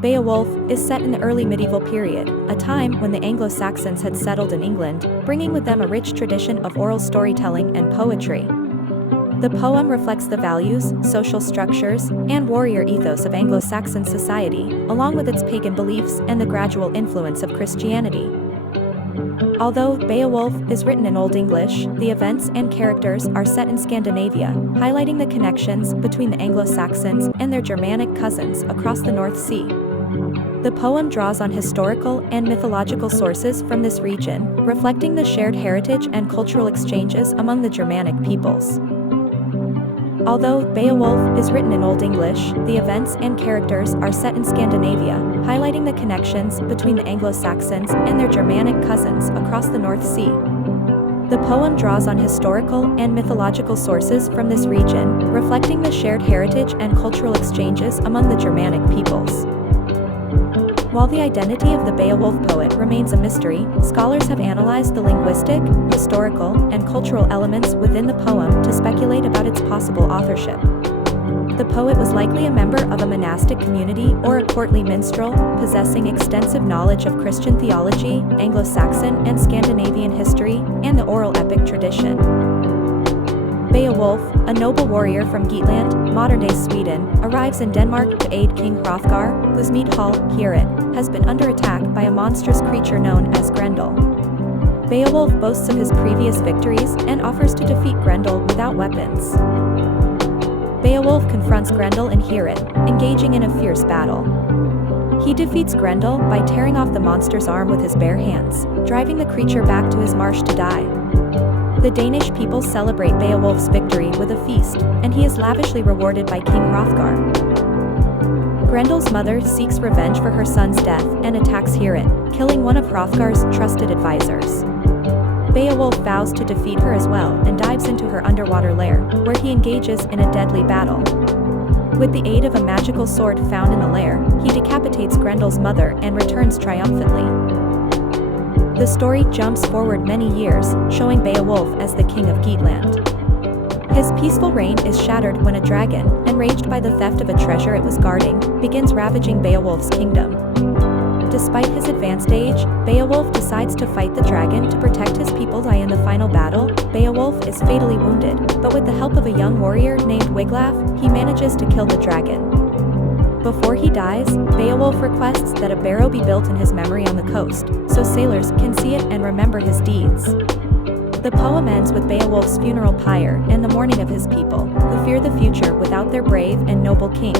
Beowulf is set in the early medieval period, a time when the Anglo-Saxons had settled in England, bringing with them a rich tradition of oral storytelling and poetry. The poem reflects the values, social structures, and warrior ethos of Anglo-Saxon society, along with its pagan beliefs and the gradual influence of Christianity. Although Beowulf is written in Old English, the events and characters are set in Scandinavia, highlighting the connections between the Anglo-Saxons and their Germanic cousins across the North Sea. The poem draws on historical and mythological sources from this region, reflecting the shared heritage and cultural exchanges among the Germanic peoples. Although Beowulf is written in Old English, the events and characters are set in Scandinavia, highlighting the connections between the Anglo-Saxons and their Germanic cousins across the North Sea. The poem draws on historical and mythological sources from this region, reflecting the shared heritage and cultural exchanges among the Germanic peoples. While the identity of the Beowulf poet remains a mystery, scholars have analyzed the linguistic, historical, and cultural elements within the poem to speculate about its possible authorship. The poet was likely a member of a monastic community or a courtly minstrel, possessing extensive knowledge of Christian theology, Anglo-Saxon and Scandinavian history, and the oral epic tradition. Beowulf, a noble warrior from Geatland, modern-day Sweden, arrives in Denmark to aid King Hrothgar, whose mead hall, Heorot, has been under attack by a monstrous creature known as Grendel. Beowulf boasts of his previous victories and offers to defeat Grendel without weapons. Beowulf confronts Grendel in Heorot, engaging in a fierce battle. He defeats Grendel by tearing off the monster's arm with his bare hands, driving the creature back to his marsh to die. The Danish people celebrate Beowulf's victory with a feast, and he is lavishly rewarded by King Hrothgar. Grendel's mother seeks revenge for her son's death and attacks Heorot, killing one of Hrothgar's trusted advisors. Beowulf vows to defeat her as well and dives into her underwater lair, where he engages in a deadly battle. With the aid of a magical sword found in the lair, he decapitates Grendel's mother and returns triumphantly. The story jumps forward many years, showing Beowulf as the king of Geatland. His peaceful reign is shattered when a dragon, enraged by the theft of a treasure it was guarding, begins ravaging Beowulf's kingdom. Despite his advanced age, Beowulf decides to fight the dragon to protect his people. In the final battle, Beowulf is fatally wounded, but with the help of a young warrior named Wiglaf, he manages to kill the dragon. Before he dies, Beowulf requests that a barrow be built in his memory on the coast, so sailors can see it and remember his deeds. The poem ends with Beowulf's funeral pyre and the mourning of his people, who fear the future without their brave and noble king.